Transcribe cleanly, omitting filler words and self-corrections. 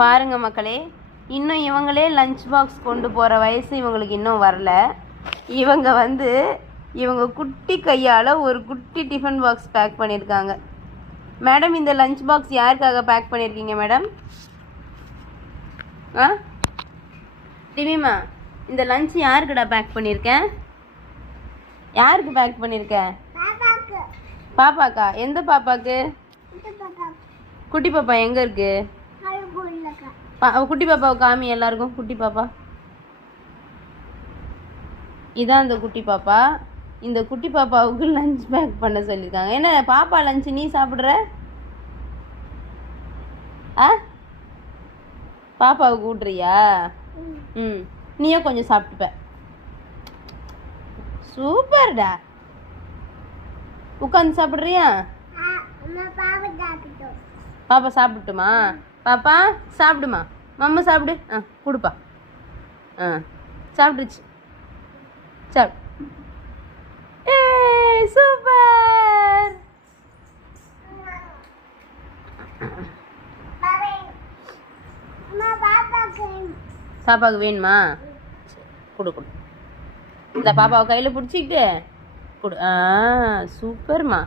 பாருங்க மக்களே, இன்னும் இவங்களே லஞ்ச் பாக்ஸ் கொண்டு போகிற வயசு இவங்களுக்கு இன்னும் வரல. இவங்க குட்டி கையால் ஒரு குட்டி டிஃபன் பாக்ஸ் பேக் பண்ணியிருக்காங்க. மேடம், இந்த லஞ்ச் பாக்ஸ் யாருக்காக பேக் பண்ணியிருக்கீங்க மேடம்? திவிமா, இந்த லஞ்ச் யாருக்குடா பேக் பண்ணியிருக்கேன்? யாருக்கு பேக் பண்ணியிருக்கேன்? பாப்பாக்கா? எந்த பாப்பாக்கு? குட்டி பாப்பா எங்கே இருக்கு? குட்டி பாப்பாவை காமி எல்லாருக்கும். குட்டி பாப்பா இதான் இந்த குட்டி பாப்பா. இந்த குட்டி பாப்பாவுக்கு லஞ்ச் பேக் பண்ண சொல்லியிருக்காங்க. என்ன பாப்பா லஞ்ச் நீ சாப்பிட்ற? பாப்பாவுக்கு ஊட்டுறியா? நீயும் கொஞ்சம் சாப்பிட்டுப்ப. சூப்பர்டா. உட்காந்து சாப்பிட்றியா? பாப்பா சாப்பிட்டுமா? பாப்பா சாப்பிடுமா? மம்மா சாப்பிடு. கொடுப்பா. சாப்பிட்டுச்சு. சாப்பிடு. சூப்பர். பாப்பாவுக்கு வேணுமா? கொடு கொடு. இந்த பாப்பாவை கையில் பிடிச்சிக்கிட்டு கொடு. சூப்பர்மா.